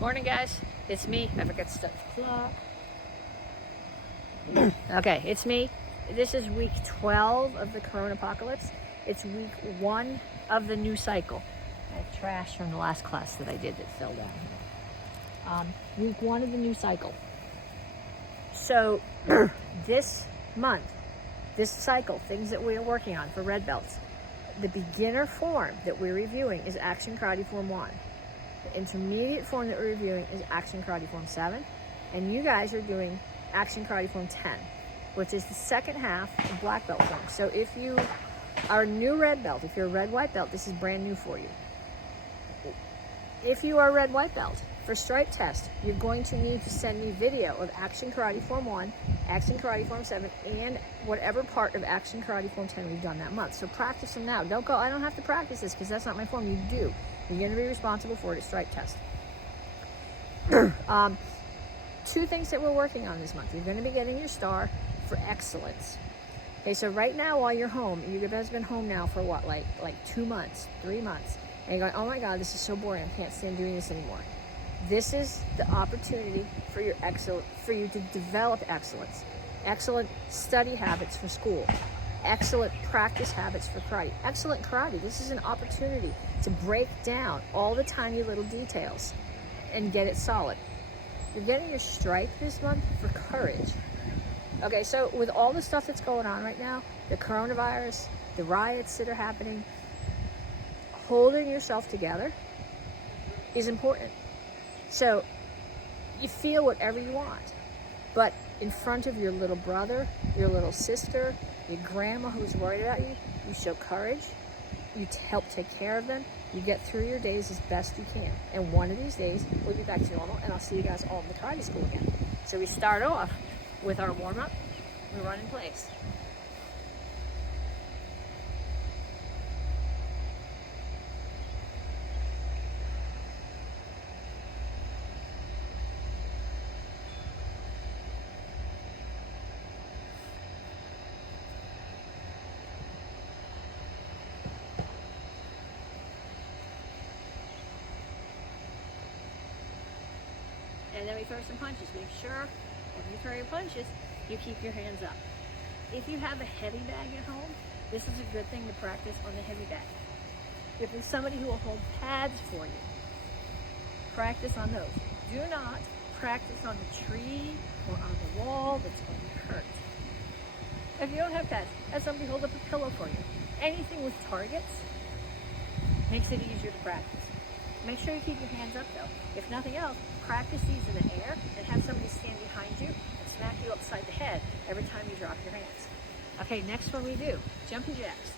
Morning, guys. It's me. I forgot to start the clock. Okay, it's me. This is week 12 of the Corona Apocalypse. It's week 1 of the new cycle. I have trash from the last class that I did that fell down here. Week 1 of the new cycle. So this month, this cycle, things that we are working on for red belts, the beginner form that we're reviewing is Action Karate Form 1. The intermediate form that we're reviewing is Action Karate Form 7. And you guys are doing Action Karate Form 10, which is the second half of black belt form. So if you are a new red belt, if you're a red-white belt, this is brand new for you. If you are a red-white belt, for stripe test, you're going to need to send me video of Action Karate Form 1, Action Karate Form 7, and whatever part of Action Karate Form 10 we've done that month. So practice them now. Don't go, I don't have to practice this because that's not my form. You do. You're going to be responsible for it at stripe test. 2 things that we're working on this month. You're going to be getting your star for excellence. Okay, so right now while you're home, you guys have been home now for what, like 2 months, 3 months, and you're going, oh my God, this is so boring. I can't stand doing this anymore. This is the opportunity for you to develop excellence, excellent study habits for school, excellent practice habits for karate, excellent karate. This is an opportunity to break down all the tiny little details and get it solid. You're getting your stripe this month for courage. Okay, so with all the stuff that's going on right now, the coronavirus, the riots that are happening, holding yourself together is important. So you feel whatever you want, but in front of your little brother, your little sister, your grandma who's worried about you, you show courage, you help take care of them, you get through your days as best you can. And one of these days, we'll be back to normal, and I'll see you guys all in the karate school again. So we start off with our warm-up, we run in place. And then we throw some punches. Make sure when you throw your punches, you keep your hands up. If you have a heavy bag at home, this is a good thing to practice on the heavy bag. If there's somebody who will hold pads for you, practice on those. Do not practice on the tree or on the wall. That's going to hurt. If you don't have pads, have somebody hold up a pillow for you. Anything with targets makes it easier to practice. Make sure you keep your hands up though. If nothing else, practice these in the air and have somebody stand behind you and smack you upside the head every time you drop your hands. Okay, next one we do, jumping jacks.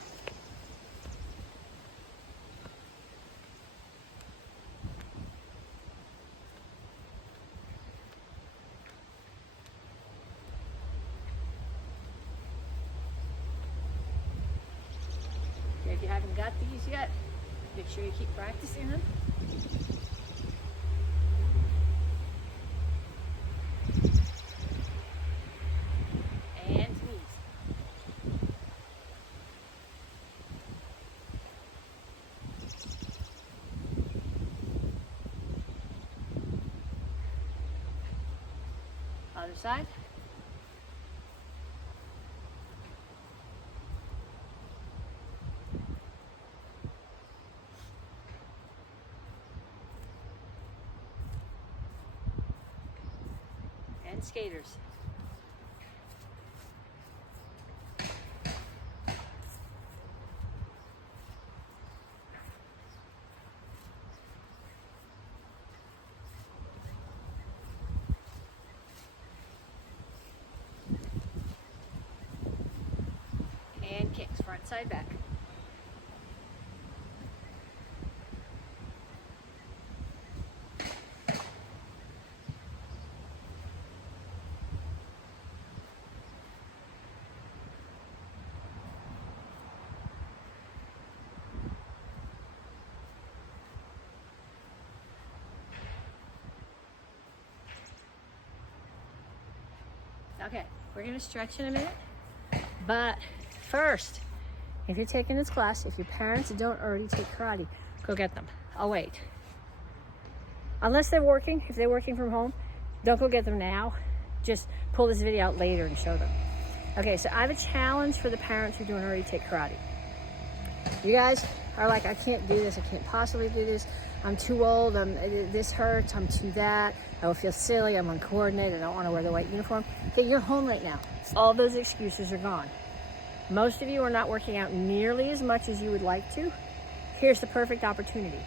Okay, if you haven't got these yet, make sure you keep practicing them. Other side. And skaters. And kicks, front, side, back. Okay, we're gonna stretch in a minute, but first, if you're taking this class, if your parents don't already take karate, go get them. I'll wait. Unless they're working, if they're working from home, don't go get them now. Just pull this video out later and show them. Okay, so I have a challenge for the parents who don't already take karate. You guys are like, I can't do this, I can't possibly do this, I'm too old, this hurts, I'm too that, I will feel silly, I'm uncoordinated, I don't want to wear the white uniform. Okay, you're home right now. All those excuses are gone. Most of you are not working out nearly as much as you would like to. Here's the perfect opportunity.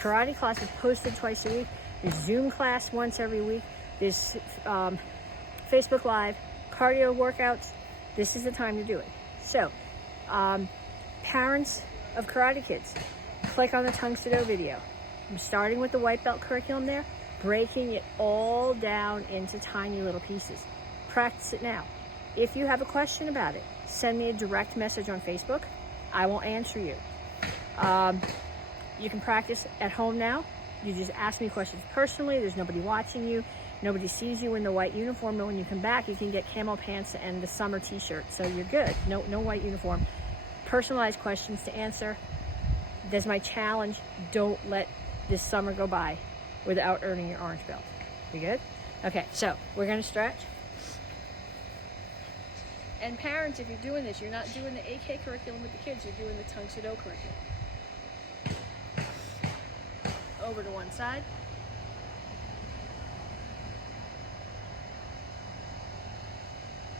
Karate class is posted twice a week. There's Zoom class once every week. There's Facebook Live, cardio workouts. This is the time to do it. So, parents of karate kids, click on the Tsuba video. I'm starting with the white belt curriculum there, breaking it all down into tiny little pieces. Practice it now. If you have a question about it, send me a direct message on Facebook. I will answer you. You can practice at home now. You just ask me questions personally. There's nobody watching you. Nobody sees you in the white uniform. And when you come back, you can get camo pants and the summer t-shirt. So you're good. No white uniform. Personalized questions to answer. That's my challenge. Don't let this summer go by without earning your orange belt. You good? Okay, so we're gonna stretch. And parents, if you're doing this, you're not doing the AK curriculum with the kids, you're doing the Tsuba curriculum. Over to one side.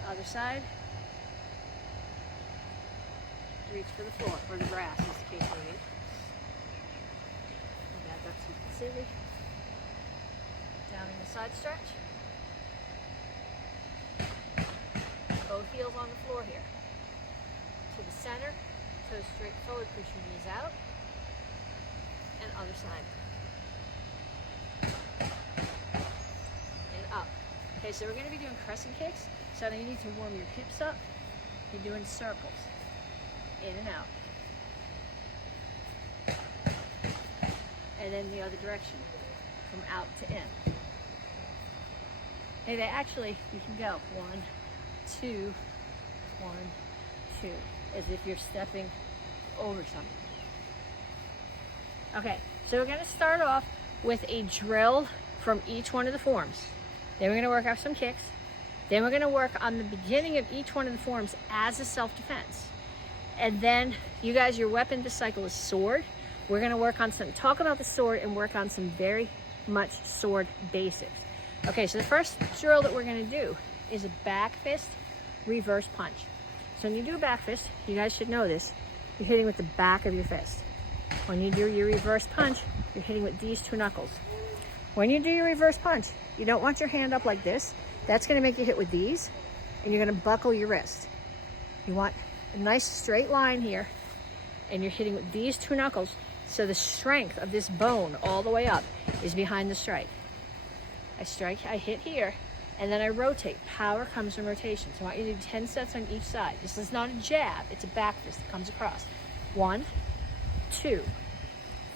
Other side. Reach for the floor, or the grass, as the case may be. Back up so you can see me. Down in the side stretch. Both heels on the floor here. To the center, toes straight forward, push your knees out. And other side. And up. Okay, so we're going to be doing crescent kicks. So now you need to warm your hips up. You're doing circles. In and out. And then the other direction, from out to in. And they actually, you can go 1, 2, 1, 2, as if you're stepping over something. Okay, so we're gonna start off with a drill from each one of the forms. Then we're gonna work out some kicks. Then we're gonna work on the beginning of each one of the forms as a self-defense. And then, you guys, your weapon this cycle is sword. We're gonna work on talk about the sword and work on some very much sword basics. Okay, so the first drill that we're gonna do is a back fist reverse punch. So when you do a back fist, you guys should know this, you're hitting with the back of your fist. When you do your reverse punch, you're hitting with these two knuckles. When you do your reverse punch, you don't want your hand up like this. That's gonna make you hit with these, and you're gonna buckle your wrist. You want a nice straight line here, and you're hitting with these two knuckles, so the strength of this bone all the way up is behind the strike. I strike, I hit here, and then I rotate. Power comes from rotation. So I want you to do 10 sets on each side. This is not a jab, it's a back fist that comes across. 1, 2,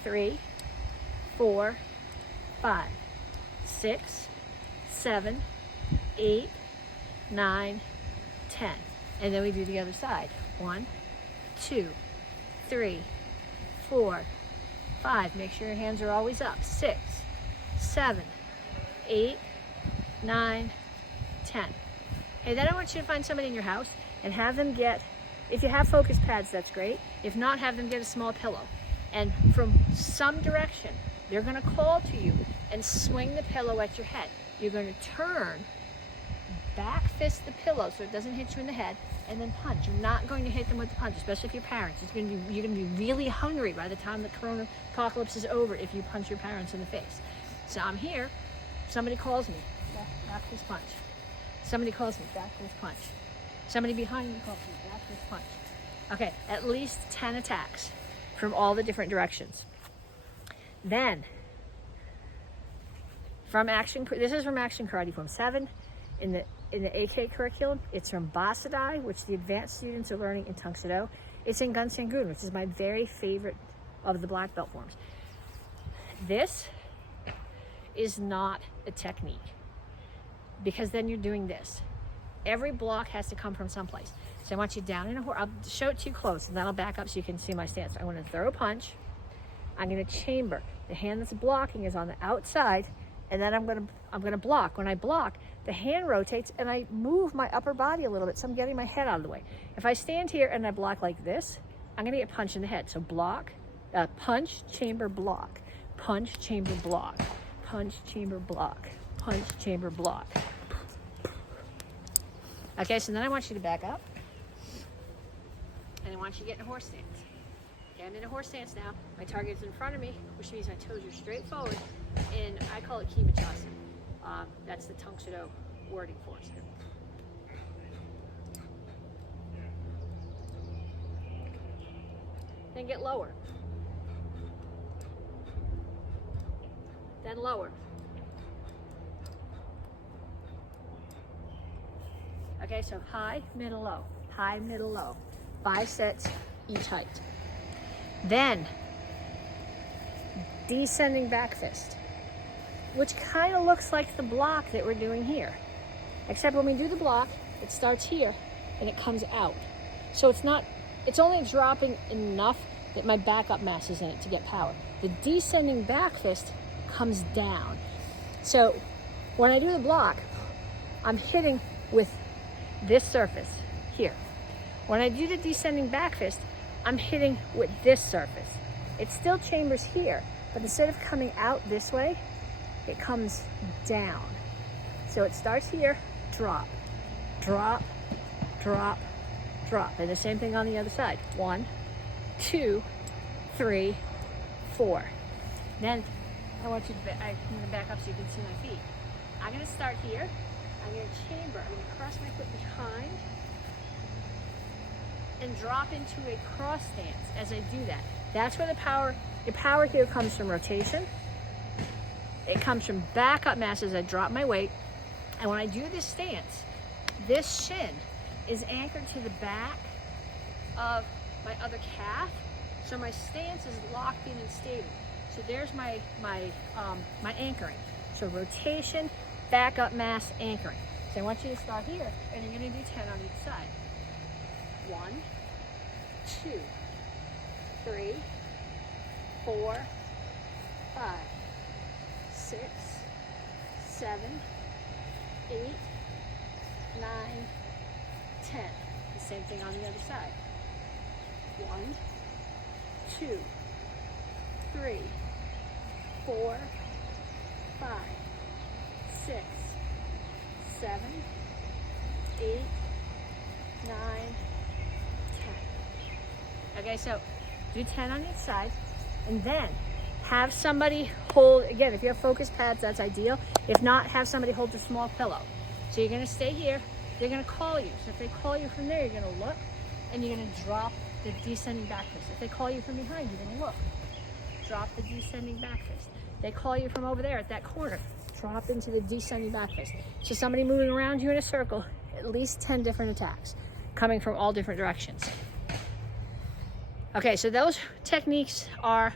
3, 4, 5, 6, 7, 8, 9, 10. And then we do the other side. 1, 2, 3, 4, 5. Make sure your hands are always up. 6, 7, 8, 9, 10. Okay, then I want you to find somebody in your house and have them get, if you have focus pads, that's great. If not, have them get a small pillow. And from some direction, they're gonna call to you and swing the pillow at your head. You're gonna turn, back fist the pillow so it doesn't hit you in the head, and then punch. You're not going to hit them with the punch, especially if you're parents. You're gonna be really hungry by the time the corona apocalypse is over if you punch your parents in the face. So I'm here, somebody calls me, back fist punch. Somebody calls me, back fist punch. Somebody behind me calls me, back fist punch. Okay, at least 10 attacks from all the different directions. Then, this is from Action Karate Form 7. In the AK curriculum, it's from Basadai, which the advanced students are learning in Tsuba. It's in Gunsangun, which is my very favorite of the black belt forms. This is not a technique, because then you're doing this. Every block has to come from someplace. So I want you down in a horse. I'll show it to you close, and then I'll back up so you can see my stance. I want to throw a punch. I'm gonna chamber. The hand that's blocking is on the outside, and then I'm gonna block. When I block, the hand rotates and I move my upper body a little bit, so I'm getting my head out of the way. If I stand here and I block like this, I'm gonna get punched in the head. So block, punch, chamber, block, punch, chamber, block, punch, chamber, block, punch, chamber, block. Okay, so then I want you to back up, and I want you to get in a horse stance. Okay, I'm in a horse stance now. My target is in front of me, which means my toes are straight forward, and I call it Kimachasana. That's the Tongsudo wording for it. Then get lower. Then lower. Okay, so high, middle, low. High, middle, low. 5 sets, each height. Then, descending back fist, which kind of looks like the block that we're doing here. Except when we do the block, it starts here and it comes out. So it's only dropping enough that my backup mass is in it to get power. The descending back fist comes down. So when I do the block, I'm hitting with this surface here. When I do the descending back fist, I'm hitting with this surface. It still chambers here, but instead of coming out this way, it comes down. So it starts here, drop, drop, drop, drop. And the same thing on the other side. 1, 2, 3, 4. Then I'm going to back up so you can see my feet. I'm going to start here. I'm going to chamber. I'm going to cross my foot behind and drop into a cross stance as I do that. That's where the power here comes from rotation. It comes from backup mass as I drop my weight. And when I do this stance, this shin is anchored to the back of my other calf. So my stance is locked in and stable. So there's my anchoring. So rotation, backup mass, anchoring. So I want you to start here, and you're going to do 10 on each side. 1, 2, 3, 4, 5, 6, 7, 8, 9, 10. The same thing on the other side. 1, 2, 3, 4, 5, 6, 7, 8, 9, 10. Okay, so do 10 on each side, and then have somebody hold, again, if you have focus pads, that's ideal. If not, have somebody hold a small pillow. So you're gonna stay here, they're gonna call you. So if they call you from there, you're gonna look, and you're gonna drop the descending back fist. If they call you from behind, you're gonna look, drop the descending back fist. They call you from over there at that corner, drop into the descending back fist. So somebody moving around you in a circle, at least 10 different attacks, coming from all different directions. Okay, so those techniques are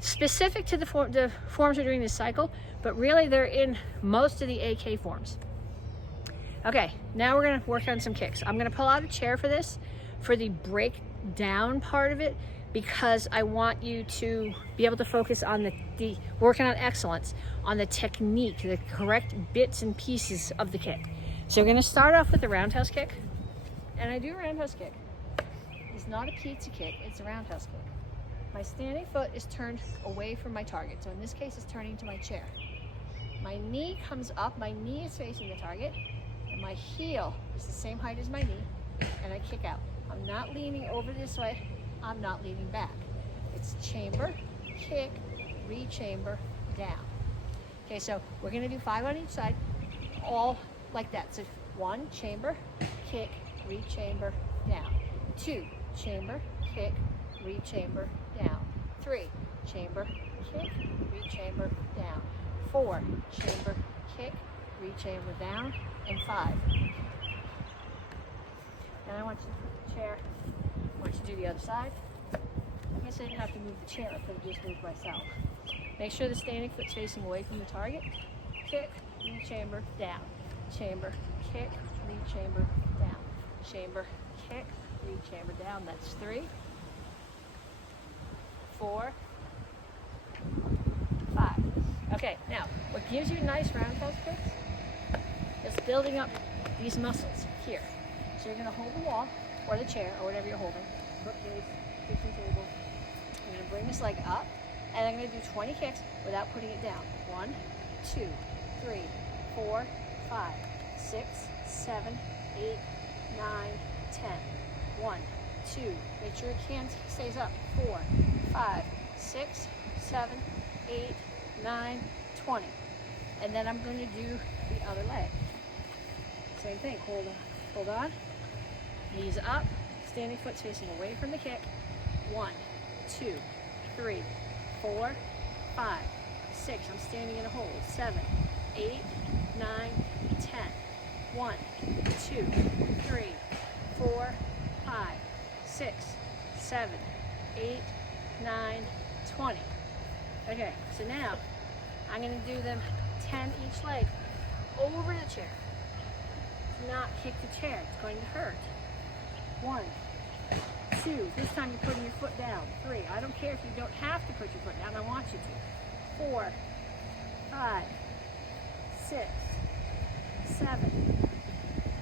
specific to the forms we're doing this cycle, but really they're in most of the AK forms. Okay, now we're gonna work on some kicks. I'm gonna pull out a chair for this, for the breakdown part of it, because I want you to be able to focus on the working on excellence, on the technique, the correct bits and pieces of the kick. So we're gonna start off with the roundhouse kick, and I do a roundhouse kick. It's not a pizza kick, it's a roundhouse kick. My standing foot is turned away from my target. So in this case, it's turning to my chair. My knee comes up, my knee is facing the target, and my heel is the same height as my knee, and I kick out. I'm not leaning over this way, I'm not leaning back. It's chamber, kick, re-chamber, down. Okay, so we're gonna do 5 on each side, all like that. So 1, chamber, kick, re-chamber, down. 2, chamber, kick, re-chamber, down. 3, chamber, kick, re-chamber, down. 4, chamber, kick, re-chamber, down. And 5. And I want you to put the chair, I want you to do the other side. I guess I didn't have to move the chair, I could have just moved myself. Make sure the standing foot's facing away from the target. Kick, re-chamber, down. Chamber, kick, re-chamber, down. Chamber, kick, re-chamber, down. That's 3, 4, Okay, now, what gives you nice roundhouse kicks is building up these muscles here. So you're gonna hold the wall, or the chair, or whatever you're holding, bookcase, kitchen table. I'm gonna bring this leg up, and I'm gonna do 20 kicks without putting it down. 1, 2, 3, 4, 5, 6, 7, 8, 9, 10. 1, 2, make sure your can stays up. 4, 5, 6, 7, 8, 9, 20. And then I'm going to do the other leg. Same thing, hold on. Knees up, standing foot facing away from the kick. 1, 2, 3, 4, 5, 6. I'm standing in a hold. 7, 8, 9, 10. 1, 2, 3, 4, 5, 6, 7, 8, 9, 20. Okay, so now I'm going to do them 10 each leg over the chair. Do not kick the chair, it's going to hurt. 1, 2, this time you're putting your foot down. 3, I don't care if you don't have to put your foot down, I want you to. 4, 5, 6, 7,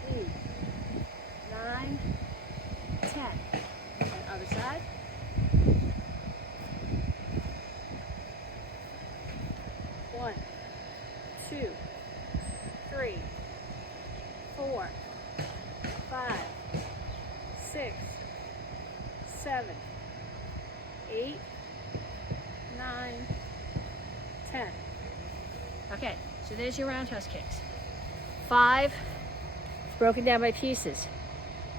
8, 9, 10. And other side. 1, 2, 3, 4, 5, 6, 7, 8, 9, 10. Okay, so there's your roundhouse kicks. 5 broken down by pieces.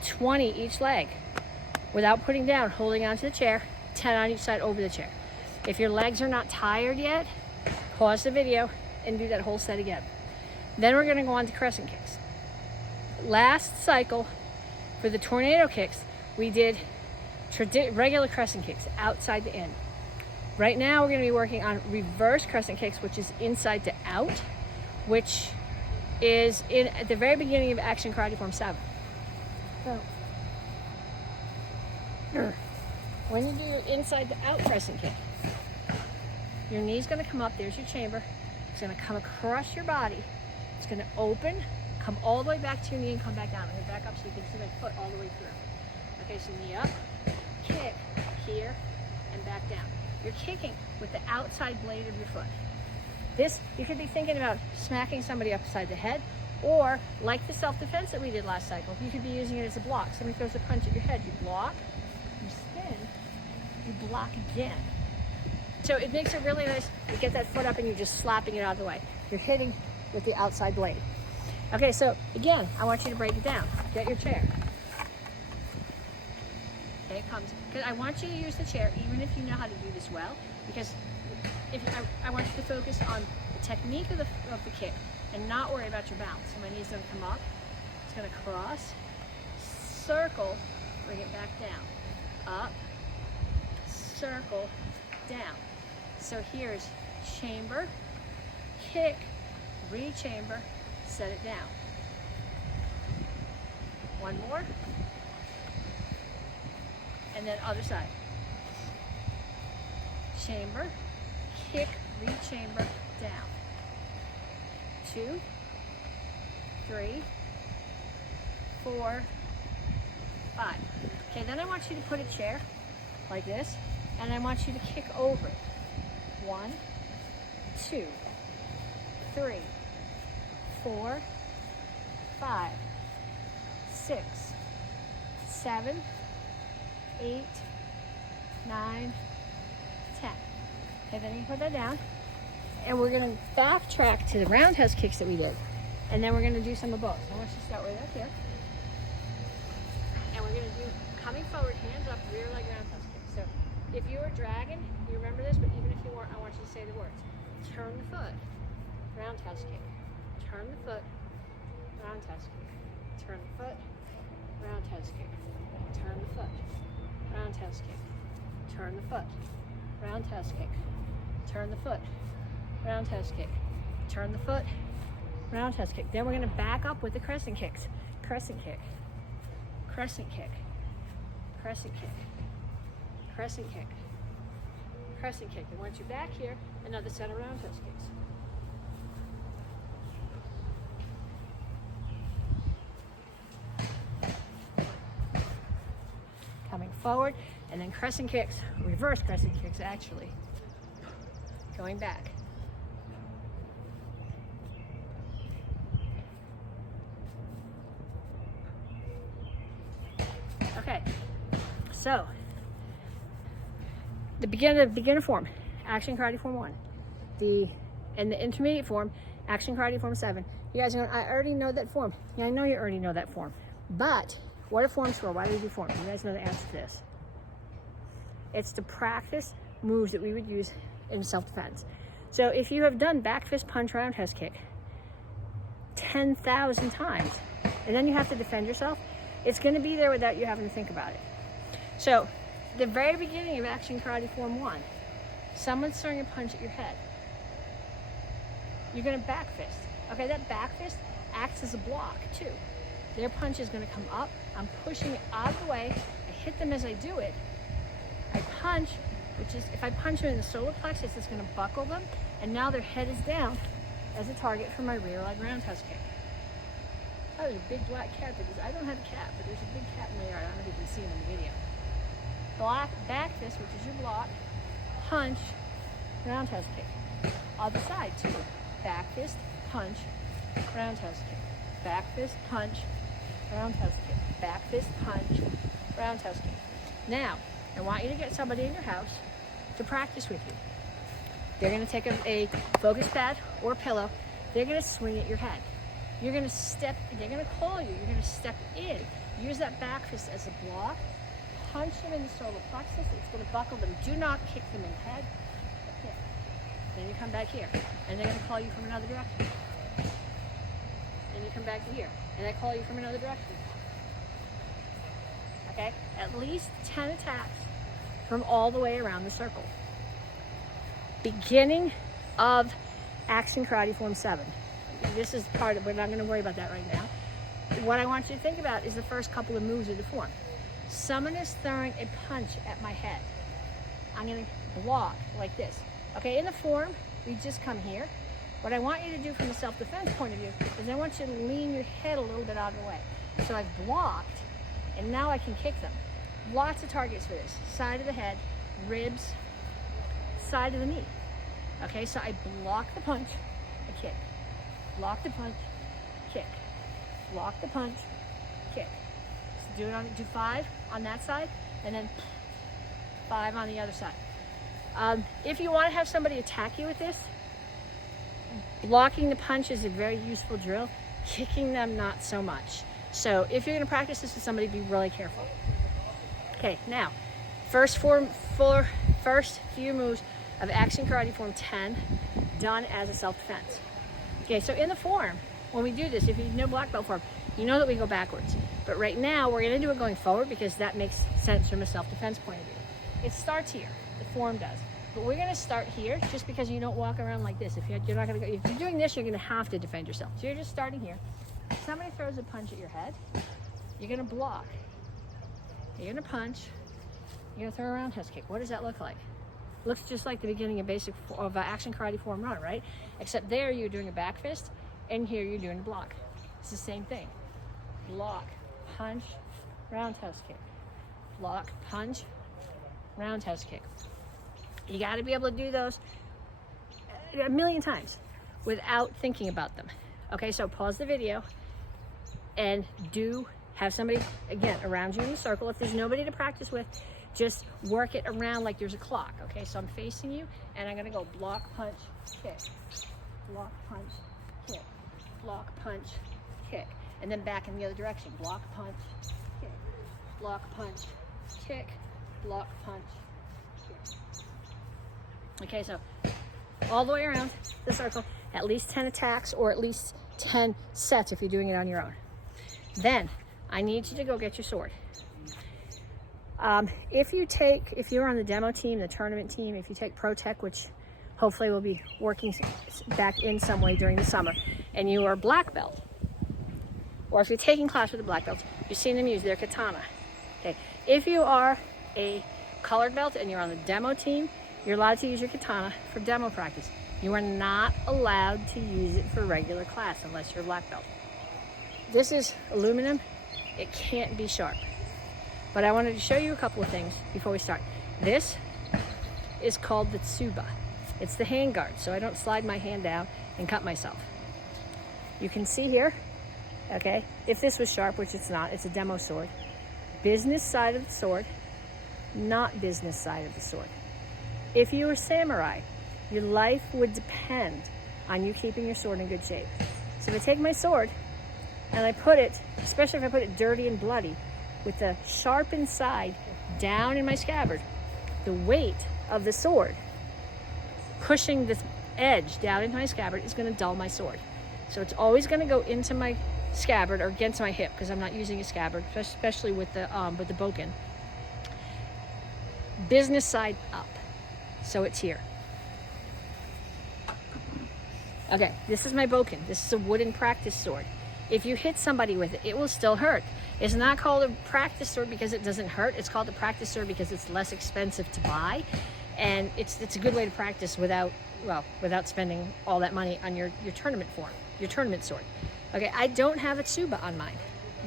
20 each leg without putting down, holding onto the chair. 10 on each side over the chair. If your legs are not tired yet, pause the video and do that whole set again. Then we're going to go on to crescent kicks. Last cycle for the tornado kicks, we did regular crescent kicks outside to in. Right now we're going to be working on reverse crescent kicks, which is inside to out, which is at the very beginning of Action Karate Form 7. So, when you do your inside to out crescent kick, your knee's going to come up, there's your chamber. It's going to come across your body. It's going to open, come all the way back to your knee and come back down. I'm going to back up so you can see my foot all the way through. Okay, so knee up, kick here, and back down. You're kicking with the outside blade of your foot. This, you could be thinking about smacking somebody upside the head, or like the self-defense that we did last cycle, you could be using it as a block. Somebody throws a punch at your head, you block, you spin, you block again. So it makes it really nice. You get that foot up and you're just slapping it out of the way. You're hitting with the outside blade. Okay, so again, I want you to break it down. Get your chair. Okay, it comes. Because I want you to use the chair even if you know how to do this well, because I want you to focus on the technique of the kick and not worry about your bounce. So my knee's going to come up, it's going to cross, circle, bring it back down, up, circle, down. So here's chamber, kick, re-chamber, set it down. One more, and then other side. Chamber, kick, re-chamber, down. 2, 3, 4, 5. Okay, then I want you to put a chair like this, and I want you to kick over it. 1, 2, 3, 4, 5, 6, 7, 8, 9, 10. Okay, then you put that down. And we're going to backtrack to the roundhouse kicks that we did. And then we're going to do some of both. So I want you to start right up here. And we're going to do coming forward, hands up, rear leg roundhouse kicks. So if you were dragging, you remember this, but even if you weren't, I want you to say the words. Turn the foot, roundhouse kick. Turn the foot, roundhouse kick. Turn the foot, roundhouse kick. Turn the foot, roundhouse kick. Turn the foot, roundhouse kick. Turn the foot, roundhouse kick. Turn the foot, roundhouse kick. Then we're going to back up with the crescent kicks. Crescent kick, crescent kick, crescent kick, crescent kick, crescent kick. And once you're back here, another set of roundhouse kicks. forward, and then crescent kicks, reverse crescent kicks actually. Going back. Okay, so the beginner form, action karate form 1. And the intermediate form, action karate form 7. You guys are going, I already know that form. Yeah, I know you already know that form. But what are forms for? Why do we do forms? You guys know the answer to this. It's to practice moves that we would use in self-defense. So if you have done back fist punch roundhouse kick 10,000 times, and then you have to defend yourself, it's going to be there without you having to think about it. So the very beginning of action karate form 1, someone's throwing a punch at your head. You're going to back fist. Okay, that back fist acts as a block too. Their punch is going to come up. I'm pushing it out of the way. I hit them as I do it. I punch, which is, if I punch them in the solar plexus, it's going to buckle them, and now their head is down as a target for my rear leg roundhouse kick. Oh, there's a big black cat. I don't have a cat, but there's a big cat in my yard. I don't know if you can see him in the video. Back fist, which is your block, punch, roundhouse kick. Other side too. Back fist, punch, roundhouse kick. Back fist, punch, roundhouse kick. Back fist, punch, roundhouse kick. Now, I want you to get somebody in your house to practice with you. They're going to take a focus pad or a pillow. They're going to swing at your head. You're going to step, they're going to call you. You're going to step in. Use that back fist as a block. Punch them in the solar plexus. It's going to buckle them. Do not kick them in the head. Okay. Then you come back here. And they're going to call you from another direction. And you come back to here. And they call you from another direction. Okay? At least 10 attacks from all the way around the circle. Beginning of action karate form 7. This is part of, we're not going to worry about that right now. What I want you to think about is the first couple of moves of the form. Someone is throwing a punch at my head. I'm going to block like this. Okay, in the form, we just come here. What I want you to do from a self-defense point of view is I want you to lean your head a little bit out of the way. So I've blocked, and now I can kick them. Lots of targets for this. Side of the head, ribs, side of the knee. Okay, so I block the punch, I kick. Block the punch, kick. Block the punch, kick. So do 5 on that side, and then 5 on the other side. If you want to have somebody attack you with this, blocking the punch is a very useful drill. Kicking them, not so much. So if you're going to practice this with somebody, be really careful. Okay, now, first few moves of action karate form 10 done as a self-defense. Okay, so in the form, when we do this, if you know black belt form, you know that we go backwards. But right now, we're going to do it going forward because that makes sense from a self-defense point of view. It starts here, the form does. But we're going to start here just because you don't walk around like this. If you're not going to go, if you're doing this, you're going to have to defend yourself. So you're just starting here. If somebody throws a punch at your head, you're going to block. You're going to punch. You're going to throw a roundhouse kick. What does that look like? Looks just like the beginning of action karate form 1, right? Except there you're doing a back fist, and here you're doing a block. It's the same thing. Block, punch, roundhouse kick. Block, punch, roundhouse kick. You got to be able to do those a million times without thinking about them. Okay, so pause the video and do have somebody, again, around you in the circle. If there's nobody to practice with, just work it around like there's a clock. Okay, so I'm facing you, and I'm going to go block, punch, kick. Block, punch, kick. Block, punch, kick. And then back in the other direction. Block, punch, kick. Block, punch, kick. Block, punch, kick. Okay, so all the way around the circle, at least 10 attacks or at least 10 sets if you're doing it on your own. Then I need you to go get your sword. If you're on the demo team, the tournament team, if you take Pro Tech, which hopefully will be working back in some way during the summer, and you are black belt, or if you're taking class with a black belt, you've seen them use their katana. Okay, if you are a colored belt and you're on the demo team, you're allowed to use your katana for demo practice. You are not allowed to use it for regular class unless you're a black belt. This is aluminum. It can't be sharp. But I wanted to show you a couple of things before we start. This is called the Tsuba. It's the hand guard, so I don't slide my hand down and cut myself. You can see here, okay, if this was sharp, which it's not, it's a demo sword. Business side of the sword, not business side of the sword. If you were samurai, your life would depend on you keeping your sword in good shape. So if I take my sword and I put it, especially if I put it dirty and bloody, with the sharpened side down in my scabbard, the weight of the sword pushing this edge down into my scabbard is going to dull my sword. So it's always going to go into my scabbard or against my hip, because I'm not using a scabbard, especially with the boken. Business side up, so it's here. Okay, this is my boken. This is a wooden practice sword. If you hit somebody with it, it will still hurt. It's not called a practice sword because it doesn't hurt. It's called a practice sword because it's less expensive to buy, and it's a good way to practice without spending all that money on your tournament form, your tournament sword. Okay, I don't have a Tsuba on mine.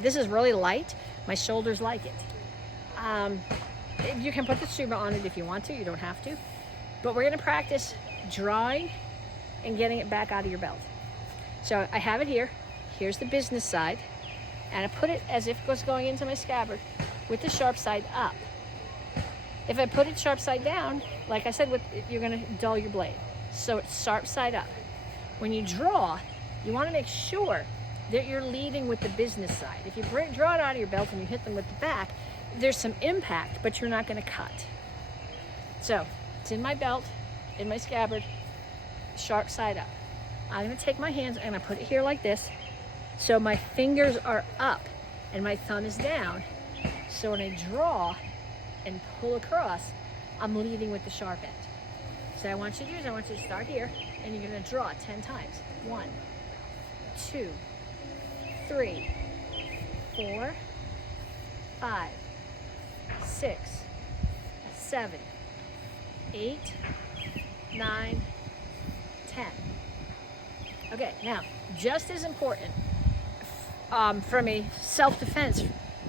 This is really light. My shoulders like it. You can put the Tsuba on it if you want to. You don't have to. But we're going to practice drawing and getting it back out of your belt. So I have it here. Here's the business side. And I put it as if it was going into my scabbard with the sharp side up. If I put it sharp side down, like I said, you're going to dull your blade. So it's sharp side up. When you draw, you want to make sure that you're leading with the business side. If you draw it out of your belt and you hit them with the back, there's some impact, but you're not going to cut. So it's in my belt, in my scabbard, sharp side up. I'm going to take my hands and I put it here like this, so my fingers are up and my thumb is down. So when I draw and pull across, I'm leading with the sharp end. So I want you to do is I want you to start here, and you're going to draw 10 times. 1, 2, 3, 4, 5, 6, 7, 8, 9, 10. Okay, now, just as important from a self-defense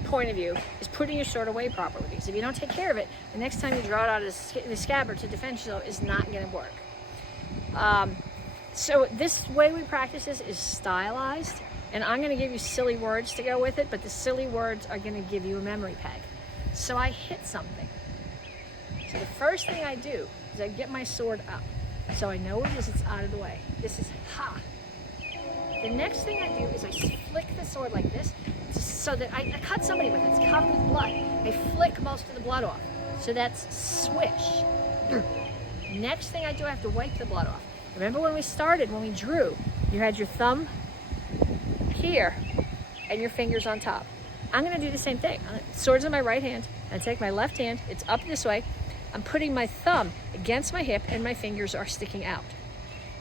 point of view is putting your sword away properly, because if you don't take care of it, the next time you draw it out of the scabbard to defend yourself is not going to work. So this way we practice this is stylized, and I'm going to give you silly words to go with it, but the silly words are going to give you a memory peg. So I hit something. So the first thing I do is I get my sword up, so I know where it is, it's out of the way. This is ha. The next thing I do is I flick the sword like this, so that I cut somebody with it. It's covered with blood. I flick most of the blood off. So that's swish. Next thing I do, I have to wipe the blood off. Remember when we started, when we drew, you had your thumb here and your fingers on top. I'm going to do the same thing. Sword's in my right hand. I take my left hand. It's up this way. I'm putting my thumb against my hip and my fingers are sticking out.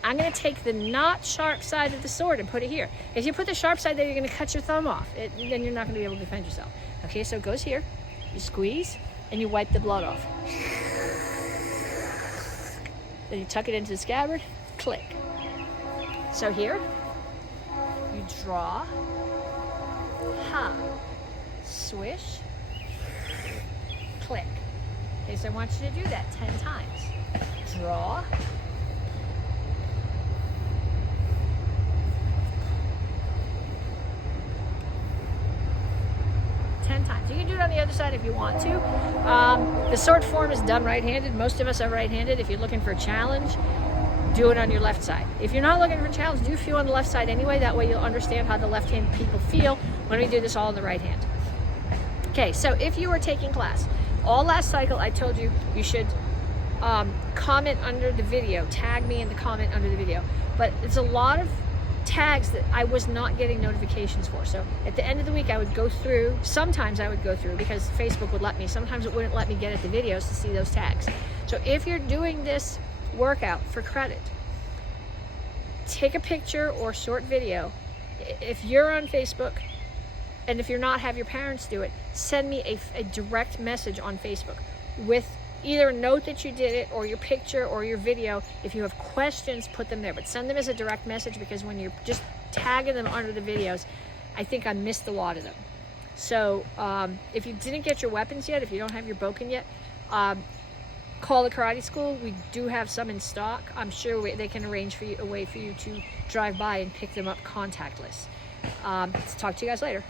I'm going to take the not sharp side of the sword and put it here. If you put the sharp side there, you're going to cut your thumb off. Then you're not going to be able to defend yourself. Okay, so it goes here. You squeeze and you wipe the blood off. Then you tuck it into the scabbard. Click. So here, you draw, ha, swish, click. Okay, so I want you to do that 10 times. Draw, times. You can do it on the other side if you want to. The sword form is done right-handed. Most of us are right-handed. If you're looking for a challenge, do it on your left side. If you're not looking for a challenge, do a few on the left side anyway. That way you'll understand how the left-handed people feel when we do this all in the right hand. Okay, so if you were taking class, all last cycle I told you you should comment under the video. Tag me in the comment under the video. But it's a lot of tags that I was not getting notifications for. So at the end of the week I would go through, sometimes I would go through because Facebook would let me, sometimes it wouldn't let me get at the videos to see those tags. So if you're doing this workout for credit, take a picture or short video. If you're on Facebook, and if you're not, have your parents do it, send me a direct message on Facebook with either a note that you did it or your picture or your video. If you have questions, put them there, but send them as a direct message, because when you're just tagging them under the videos, I think I missed a lot of them. So if you didn't get your weapons yet, if you don't have your bokken yet, call the karate school. We do have some in stock. I'm sure they can arrange for you a way for you to drive by and pick them up contactless. Talk to you guys later.